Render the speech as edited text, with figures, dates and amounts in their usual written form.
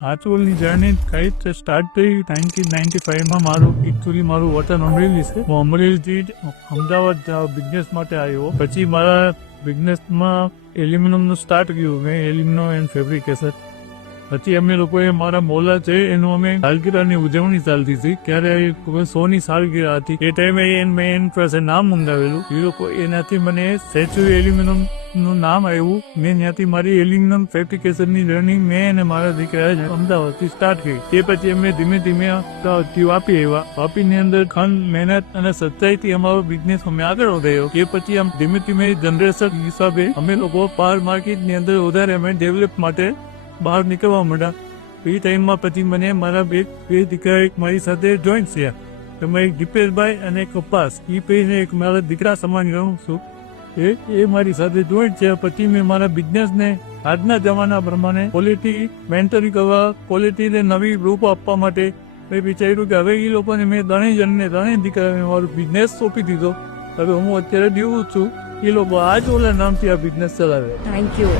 આજની જર્ની કઈ રીતે સ્ટાર્ટ થઈ 1995 મારું વતન અમરેલી છે. હું અમરેલીથી અમદાવાદ બિઝનેસ માટે આવ્યો. પછી મારા બિઝનેસમાં એલ્યુમિનિયમનું સ્ટાર્ટ કર્યું મેં, એલ્યુમિનિયમ એન્ડ ફેબ્રિકેશન. પછી અમે લોકોએ મારા મોલા છે એનું અમે સાલગીરાની ઉજવણી ચાલતી હતી. ત્યારે 100ની સાલગીરા હતી. એ ટાઈમે મેં પાસે નામ મંગાવેલું. એ લોકો એનાથી મને સેચુરી એલ્યુમિનિયમ નું નામ આવ્યું. મેં ત્યાંથી મારી એલ્યુમિનિયમ ફેબ્રિકેશનની જર્ની મેં અને મારા દીકરા અમદાવાદથી સ્ટાર્ટ કરી. તે પછી અમે ધીમે ધીમે વાપી આવ્યા. વાપીની અંદર ખંડ મહેનત અને સચ્ચાઈથી અમારો બિઝનેસ અમે આગળ વધાર્યો. એ પછી આમ ધીમે ધીમે જનરેશન હિસાબે અમે લોકો બહાર માર્કેટની અંદર વધારે અમે ડેવલપ માટે બહાર નીકળવા માંડ્યા. એ ટાઈમમાં પછી મને મારા બે દીકરા એક મારી સાથે જોઈન્ટ થયા. એમાં એક દીપેશભાઈ અને એક કપાસ. એ પૈને એક મારા દીકરા સમાન ગણું છું. એ મારી સાથે જોઈન્ટ છે. પછી મેં મારા બિઝનેસને આજના જમાના પ્રમાણે ક્વોલિટી મેન્ટેન કરવા, ક્વોલિટીને નવી રૂપ આપવા માટે મેં વિચાર્યું કે હવે એ લોકોને મેં ત્રણેય દીકરાને મારો બિઝનેસ સોંપી દીધો. હવે હું અત્યારે જીવું છું. એ લોકો આ જ ઓલા નામથી આ બિઝનેસ ચલાવે. Thank you.